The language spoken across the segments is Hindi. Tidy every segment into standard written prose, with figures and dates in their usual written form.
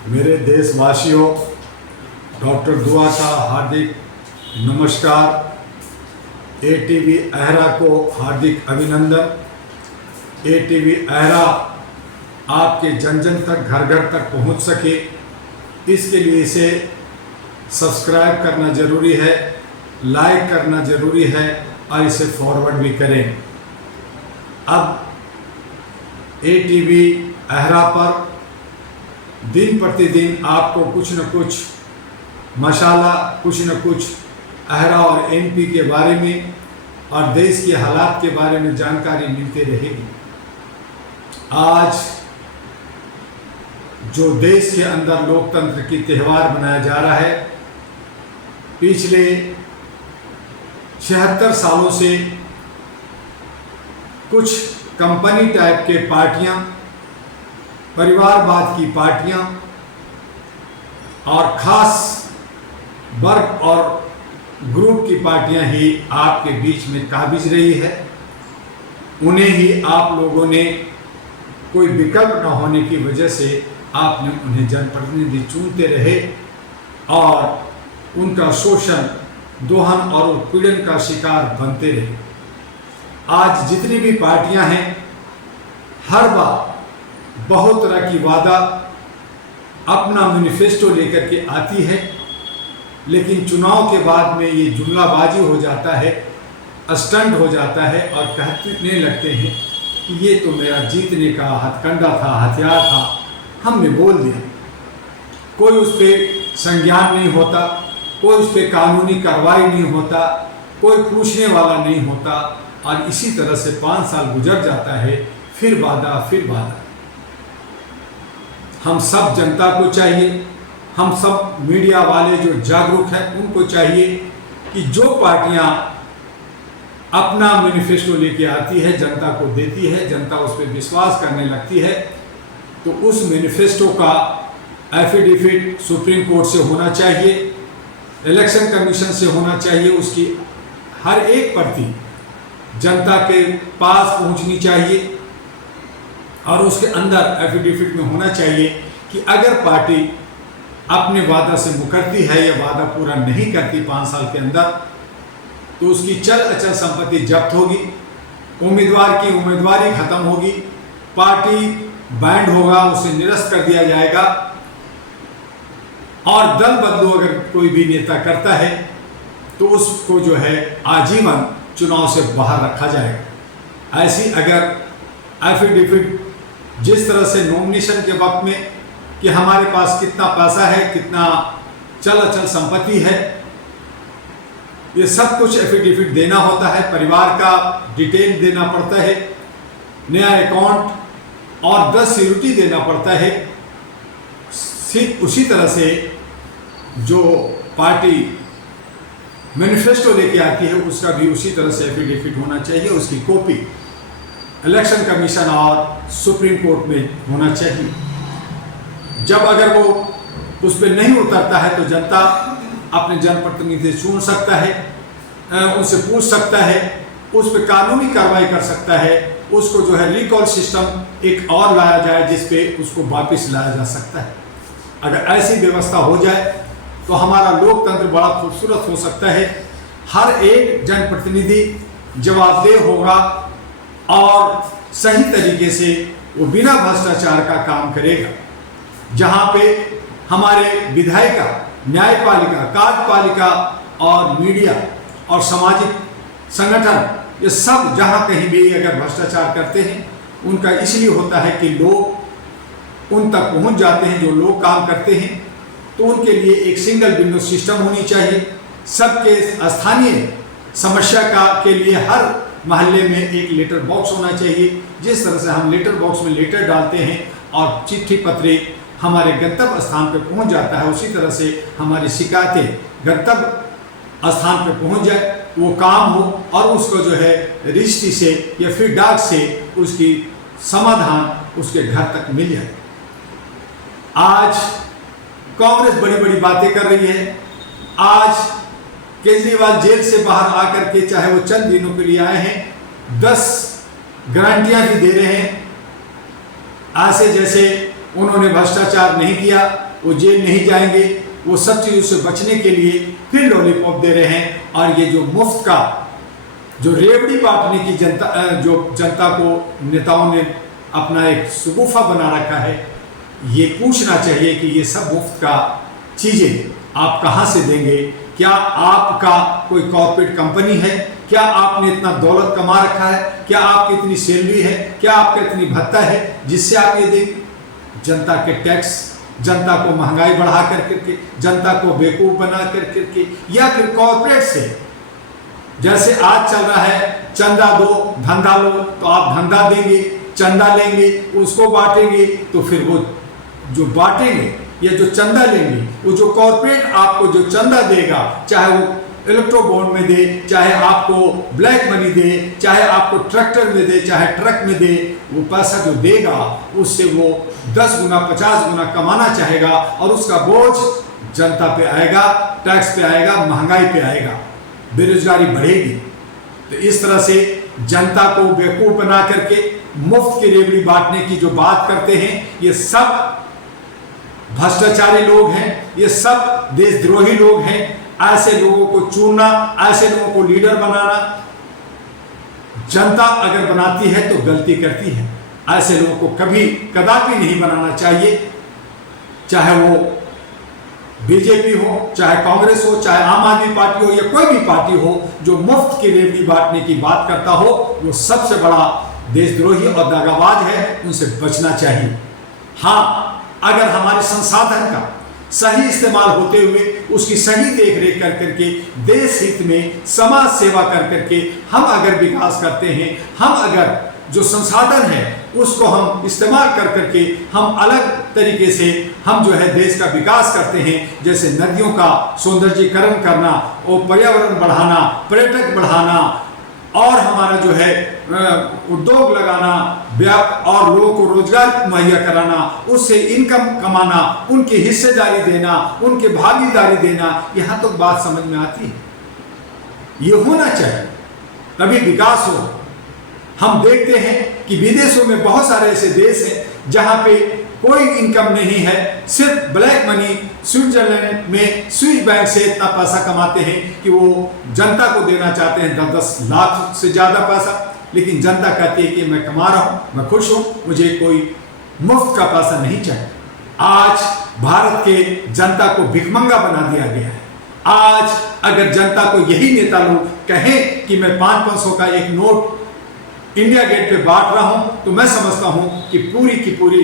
मेरे देशवासियों, डॉक्टर दुआ का हार्दिक नमस्कार। एटीवी अहरा को हार्दिक अभिनंदन। एटीवी अहरा आपके जन जन तक, घर घर तक पहुंच सके, इसके लिए इसे सब्सक्राइब करना ज़रूरी है, लाइक करना ज़रूरी है और इसे फॉरवर्ड भी करें। अब एटीवी अहरा पर दिन प्रतिदिन आपको कुछ न कुछ मसाला, कुछ न कुछ अहरा और एमपी के बारे में और देश के हालात के बारे में जानकारी मिलती रहेगी। आज जो देश के अंदर लोकतंत्र की त्यौहार मनाया जा रहा है, पिछले 76 सालों से कुछ कंपनी टाइप के पार्टियां, परिवारवाद की पार्टियां और खास वर्ग और ग्रुप की पार्टियां ही आपके बीच में काबिज रही है। उन्हें ही आप लोगों ने कोई विकल्प न होने की वजह से आपने उन्हें जनप्रतिनिधि चुनते रहे और उनका शोषण, दोहन और उत्पीड़न का शिकार बनते रहे। आज जितनी भी पार्टियां हैं, हर बार बहुत तरह की वादा अपना मैनिफेस्टो लेकर के आती है, लेकिन चुनाव के बाद में ये जुमलाबाजी हो जाता है, स्टंट हो जाता है और कहने लगते हैं कि ये तो मेरा जीतने का हथकंडा था, हथियार था, हमने बोल दिया। कोई उस पर संज्ञान नहीं होता, कोई उस पर कानूनी कार्रवाई नहीं होता, कोई पूछने वाला नहीं होता और इसी तरह से 5 साल गुजर जाता है, फिर वादा, फिर वादा। हम सब जनता को चाहिए, हम सब मीडिया वाले जो जागरूक हैं उनको चाहिए कि जो पार्टियां अपना मैनिफेस्टो लेके आती है, जनता को देती है, जनता उस पर विश्वास करने लगती है, तो उस मैनिफेस्टो का एफिडेविट सुप्रीम कोर्ट से होना चाहिए, इलेक्शन कमीशन से होना चाहिए, उसकी हर एक प्रति जनता के पास पहुंचनी चाहिए और उसके अंदर एफिडेविट में होना चाहिए कि अगर पार्टी अपने वादा से मुकरती है या वादा पूरा नहीं करती 5 साल के अंदर, तो उसकी चल अचल संपत्ति जब्त होगी, उम्मीदवार की उम्मीदवारी खत्म होगी, पार्टी बैंड होगा, उसे निरस्त कर दिया जाएगा और दल बदलू अगर कोई भी नेता करता है तो उसको जो है आजीवन चुनाव से बाहर रखा जाएगा। ऐसी अगर एफिडेविट जिस तरह से नॉमिनेशन के वक्त में कि हमारे पास कितना पैसा है, कितना चल अचल संपत्ति है, ये सब कुछ एफिडेविट देना होता है, परिवार का डिटेल देना पड़ता है, नया अकाउंट और 10 सिक्योरिटी देना पड़ता है। ठीक उसी तरह से जो पार्टी मैनिफेस्टो लेके आती है उसका भी उसी तरह से एफिडेविट होना चाहिए, उसकी कॉपी इलेक्शन कमीशन और सुप्रीम कोर्ट में होना चाहिए। जब अगर वो उस पर नहीं उतरता है तो जनता अपने जनप्रतिनिधि चुन सकता है, उनसे पूछ सकता है, उस पर कानूनी कार्रवाई कर सकता है, उसको जो है रिकॉल सिस्टम एक और लाया जाए जिस पे उसको वापस लाया जा सकता है। अगर ऐसी व्यवस्था हो जाए तो हमारा लोकतंत्र बड़ा खूबसूरत हो सकता है। हर एक जनप्रतिनिधि जवाबदेह होगा और सही तरीके से वो बिना भ्रष्टाचार का काम करेगा। जहाँ पे हमारे विधायिका, न्यायपालिका, कार्यपालिका और मीडिया और सामाजिक संगठन, ये सब जहाँ कहीं भी अगर भ्रष्टाचार करते हैं, उनका इसलिए होता है कि लोग उन तक पहुँच जाते हैं, जो लोग काम करते हैं, तो उनके लिए एक सिंगल विंडो सिस्टम होनी चाहिए। सबके स्थानीय समस्या के लिए हर महल्ले में एक लेटर बॉक्स होना चाहिए। जिस तरह से हम लेटर बॉक्स में लेटर डालते हैं और चिट्ठी पत्री हमारे गंतव्य स्थान पर पहुंच जाता है, उसी तरह से हमारी शिकायतें गंतव्य स्थान पर पहुंच जाए, वो काम हो और उसको जो है रजिस्ट्री से या फिर डाक से उसकी समाधान उसके घर तक मिल जाए। आज कांग्रेस बड़ी बड़ी बातें कर रही है। आज केजरीवाल जेल से बाहर आकर के, चाहे वो चंद दिनों के लिए आए हैं, 10 गारंटियां भी दे रहे हैं, ऐसे जैसे उन्होंने भ्रष्टाचार नहीं किया, वो जेल नहीं जाएंगे, वो सब चीज़ों से बचने के लिए फिर लॉलीपॉप दे रहे हैं। और ये जो मुफ्त का जो रेवड़ी बांटने की जनता को नेताओं ने अपना एक शगुफा बना रखा है, ये पूछना चाहिए कि ये सब मुफ्त का चीज़ें आप कहाँ से देंगे? क्या आपका कोई कॉर्पोरेट कंपनी है? क्या आपने इतना दौलत कमा रखा है? क्या आपकी इतनी सैलरी है? क्या आपका इतनी भत्ता है जिससे आप ये देंगे? जनता के टैक्स, जनता को महंगाई बढ़ा करके, जनता को बेवकूफ़ बना करके, या फिर कॉर्पोरेट से जैसे आज चल रहा है चंदा दो धंधा लो, तो आप धंधा देंगे, चंदा लेंगे, उसको बांटेंगे, तो फिर वो जो बांटेंगे या जो चंदा लेंगे, वो जो कॉर्पोरेट आपको जो चंदा देगा, चाहे वो इलेक्ट्रो बॉन्ड में दे, चाहे आपको ब्लैक मनी दे, चाहे आपको ट्रैक्टर में दे, चाहे ट्रक में दे, वो पैसा जो देगा उससे वो 10 गुना 50 गुना कमाना चाहेगा और उसका बोझ जनता पे आएगा, टैक्स पे आएगा, महंगाई पे आएगा, बेरोजगारी बढ़ेगी। तो इस तरह से जनता को बेवकूफ बना करके मुफ्त की रेवड़ी बांटने की जो बात करते हैं, ये सब भ्रष्टाचारी लोग हैं, ये सब देशद्रोही लोग हैं। ऐसे लोगों को चुनना, ऐसे लोगों को लीडर बनाना, जनता अगर बनाती है तो गलती करती है, ऐसे लोगों को कभी कदापि नहीं बनाना चाहिए। चाहे वो बीजेपी हो, चाहे कांग्रेस हो, चाहे आम आदमी पार्टी हो, या कोई भी पार्टी हो जो मुफ्त की रेवड़ी बांटने की बात करता हो, वो सबसे बड़ा देशद्रोही और दगाबाज है, उनसे बचना चाहिए। हाँ, अगर हमारे संसाधन का सही इस्तेमाल होते हुए उसकी सही देख रेख कर करके देश हित में समाज सेवा कर करके हम अगर विकास करते हैं, हम अगर जो संसाधन है उसको हम इस्तेमाल कर करके हम अलग तरीके से हम जो है देश का विकास करते हैं, जैसे नदियों का सौंदर्यीकरण करना और पर्यावरण बढ़ाना, पर्यटक बढ़ाना, और हमारा जो है उद्योग लगाना और लोगों को रोजगार मुहैया कराना, उससे इनकम कमाना, उनकी हिस्सेदारी देना, उनकी भागीदारी देना, यहाँ तो बात समझ में आती है। ये होना चाहिए, तभी विकास हो। हम देखते हैं कि विदेशों में बहुत सारे ऐसे देश हैं जहाँ पे कोई इनकम नहीं है, सिर्फ ब्लैक मनी, स्विट्जरलैंड में स्विस बैंक से इतना पैसा कमाते हैं कि वो जनता को देना चाहते हैं 10-10 लाख से ज़्यादा पैसा, लेकिन जनता कहती है कि मैं कमा रहा हूँ, मैं खुश हूँ, मुझे कोई मुफ्त का पैसा नहीं चाहिए। आज भारत के जनता को भिखमंगा बना दिया गया है। आज अगर जनता को यही नेता लोग कहें कि मैं 500 का एक नोट इंडिया गेट पे बांट रहा हूं, तो मैं समझता हूं कि पूरी की पूरी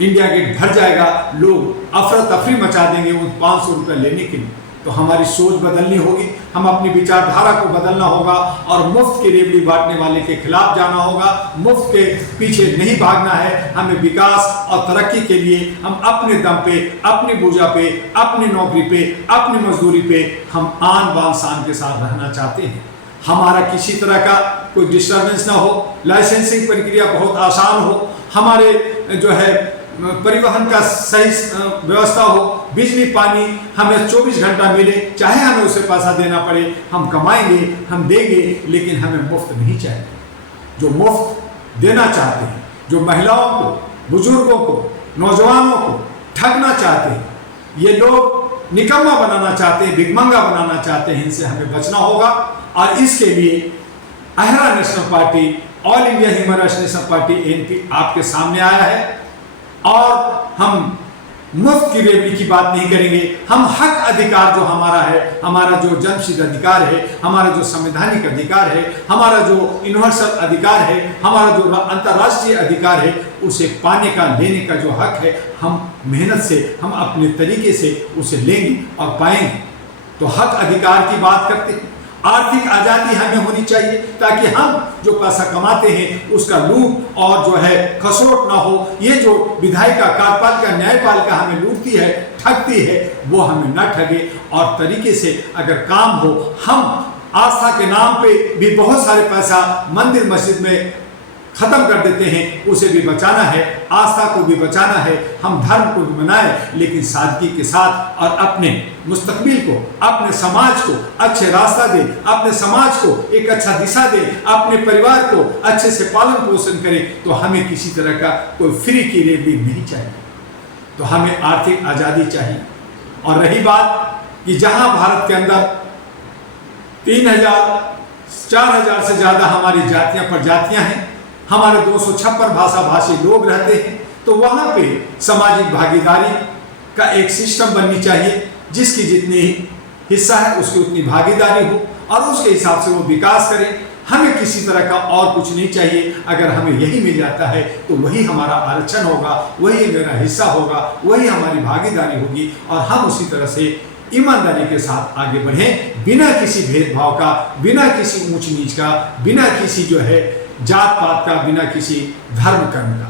इंडिया गेट भर जाएगा, लोग अफरा तफरी मचा देंगे उन 500 रुपये लेने के लिए। तो हमारी सोच बदलनी होगी, हम अपनी विचारधारा को बदलना होगा और मुफ्त की रेवड़ी बांटने वाले के खिलाफ जाना होगा। मुफ्त के पीछे नहीं भागना है, हमें विकास और तरक्की के लिए हम अपने दम पे, अपनी भुजा पे, अपनी नौकरी पे, अपनी मजदूरी पे हम आन बान शान के साथ रहना चाहते हैं। हमारा किसी तरह का कोई डिस्टर्बेंस ना हो, लाइसेंसिंग प्रक्रिया बहुत आसान हो, हमारे जो है परिवहन का सही व्यवस्था हो, बिजली पानी हमें 24 घंटा मिले, चाहे हमें उसे पैसा देना पड़े, हम कमाएंगे, हम देंगे, लेकिन हमें मुफ्त नहीं चाहिए। जो मुफ्त देना चाहते हैं, जो महिलाओं को, बुजुर्गों को, नौजवानों को ठगना चाहते हैं, ये लोग निकम्मा बनाना चाहते हैं, भिखमंगा बनाना चाहते हैं, इनसे हमें बचना होगा। और इसके लिए Ahra national party, all India human rights national party ANP आपके सामने आया है और हम मुफ्त की रेवड़ी की बात नहीं करेंगे। हम हक अधिकार जो हमारा है, हमारा जो जन्मसिद्ध अधिकार है, हमारा जो संवैधानिक अधिकार है, हमारा जो यूनिवर्सल अधिकार है, हमारा जो अंतर्राष्ट्रीय अधिकार है, उसे पाने का, लेने का जो हक है, हम मेहनत से, हम अपने तरीके से उसे लेंगे और पाएंगे। तो हक अधिकार की बात करते हैं। आर्थिक आज़ादी हमें होनी चाहिए ताकि हम जो पैसा कमाते हैं उसका लूट और जो है खसोट ना हो। ये जो विधायिका, कार्यपालिका, न्यायपालिका हमें लूटती है, ठगती है, वो हमें न ठगे और तरीके से अगर काम हो। हम आस्था के नाम पे भी बहुत सारे पैसा मंदिर मस्जिद में खत्म कर देते हैं, उसे भी बचाना है, आस्था को भी बचाना है, हम धर्म को भी मनाएं, लेकिन सादगी के साथ, और अपने मुस्तकबिल को, अपने समाज को अच्छे रास्ता दें, अपने समाज को एक अच्छा दिशा दें, अपने परिवार को अच्छे से पालन पोषण करें। तो हमें किसी तरह का कोई फ्री की रेवड़ी नहीं चाहिए। तो हमें आर्थिक आज़ादी चाहिए। और रही बात कि जहां भारत के अंदर 3000 4000 से ज़्यादा हमारी जातियां प्रजातियां हैं, हमारे 256 भाषा भाषी लोग रहते हैं, तो वहां पे सामाजिक भागीदारी का एक सिस्टम बननी चाहिए, जिसकी जितनी हिस्सा है उसकी उतनी भागीदारी हो और उसके हिसाब से वो विकास करे। हमें किसी तरह का और कुछ नहीं चाहिए। अगर हमें यही मिल जाता है तो वही हमारा आरक्षण होगा, वही मेरा हिस्सा होगा, वही हमारी भागीदारी होगी और हम उसी तरह से ईमानदारी के साथ आगे बढ़ें, बिना किसी भेदभाव का, बिना किसी ऊंच नीच का, बिना किसी जो है जात पात का, बिना किसी धर्म कर्म का।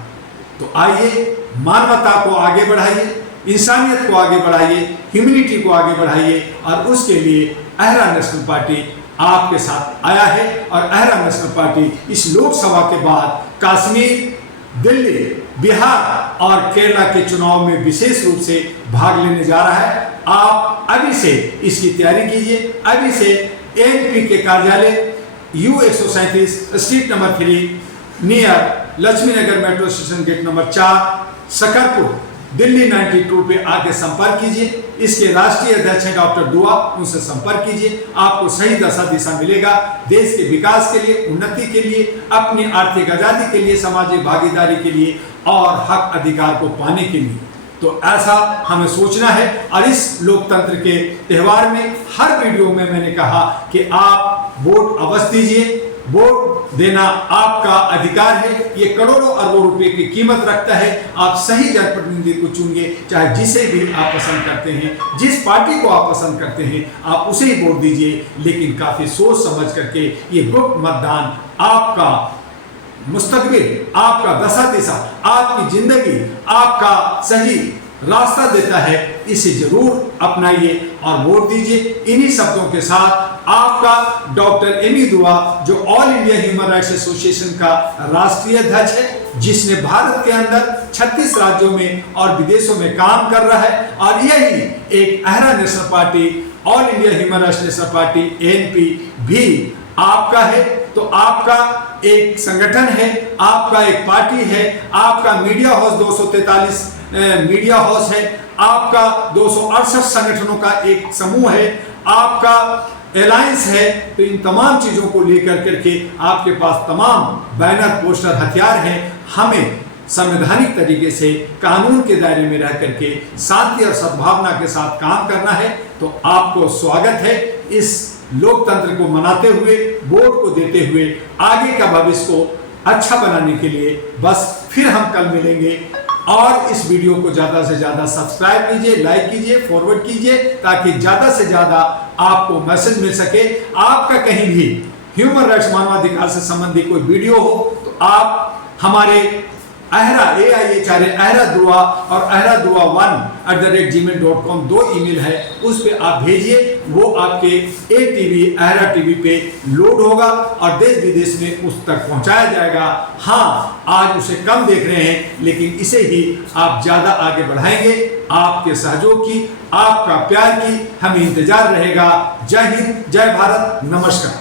तो आइए मानवता को आगे बढ़ाइए, इंसानियत को आगे बढ़ाइए, ह्यूमैनिटी को आगे बढ़ाइए और उसके लिए अहरा नेशनल पार्टी आपके साथ आया है। और अहरा नेशनल पार्टी इस लोकसभा के बाद कश्मीर, दिल्ली, बिहार और केरला के चुनाव में विशेष रूप से भाग लेने जा रहा है। आप अभी से इसकी तैयारी कीजिए। अभी से एनपी के कार्यालय U137 street number 3 near Laxmi Nagar metro station gate number 4 Shakarpur Delhi 92 पे आके संपर्क कीजिए। इसके राष्ट्रीय अध्यक्ष हैं डॉक्टर दुआ, उनसे संपर्क कीजिए। आपको सही दिशा मिलेगा देश के विकास के लिए, उन्नति के लिए, अपनी आर्थिक आजादी के लिए, सामाजिक भागीदारी के लिए और हक अधिकार को पाने के लिए। तो ऐसा हमें सोचना है। और इस लोकतंत्र के त्यौहार में हर वीडियो में मैंने कहा कि आप वोट अवश्य दीजिए। वोट देना आपका अधिकार है। ये करोड़ों अरबों रुपए की कीमत रखता है। आप सही जनप्रतिनिधि को चुनिए, चाहे जिसे भी आप पसंद करते हैं, जिस पार्टी को आप पसंद करते हैं, आप उसे ही वोट दीजिए। लेकिन काफी सोच समझ करके ये गुप्त मतदान आपका मुस्तकबिल, आपका दशा दिशा, आपकी जिंदगी, आपका सही रास्ता देता है। इसे जरूर अपनाइए और वोट दीजिए। इन्हीं शब्दों के साथ आपका डॉक्टर एमी दुआ, जो all India human rights association का राष्ट्रीय अध्यक्ष है, जिसने भारत के अंदर 36 राज्यों में और विदेशों में काम कर रहा है, और यही एक Ahra national party, all India human rights national party N P भी आपका है। तो आपका एक संगठन है, आपका एक पार्टी है, आपका मीडिया हाउस 243 मीडिया हाउस है, आपका 268 संगठनों का एक समूह है, आपका अलायंस है। तो इन तमाम चीजों को लेकर करके आपके पास तमाम बैनर, पोस्टर, हथियार हैं। हमें संवैधानिक तरीके से कानून के दायरे में रह करके शांति और सद्भावना के साथ काम करना है। तो आपको स्वागत है। इस लोकतंत्र को मनाते हुए, वोट को देते हुए आगे का भविष्य को अच्छा बनाने के लिए बस फिर हम कल मिलेंगे। और इस वीडियो को ज्यादा से ज्यादा सब्सक्राइब कीजिए, लाइक कीजिए, फॉरवर्ड कीजिए, ताकि ज्यादा से ज्यादा आपको मैसेज मिल सके। आपका कहीं भी ह्यूमन राइट्स, मानवाधिकार से संबंधित कोई वीडियो हो तो आप हमारे अहरा AIHRA अहरा दुआ और अहरा दुआ 1@gmail.com 2 ईमेल है, उस पे आप भेजिए। वो आपके ATV अहरा टीवी पे लोड होगा और देश विदेश में उस तक पहुंचाया जाएगा। हाँ, आज उसे कम देख रहे हैं, लेकिन इसे ही आप ज्यादा आगे बढ़ाएंगे। आपके सहयोग की, आपका प्यार की हमें इंतजार रहेगा। जय हिंद, जय भारत, नमस्कार।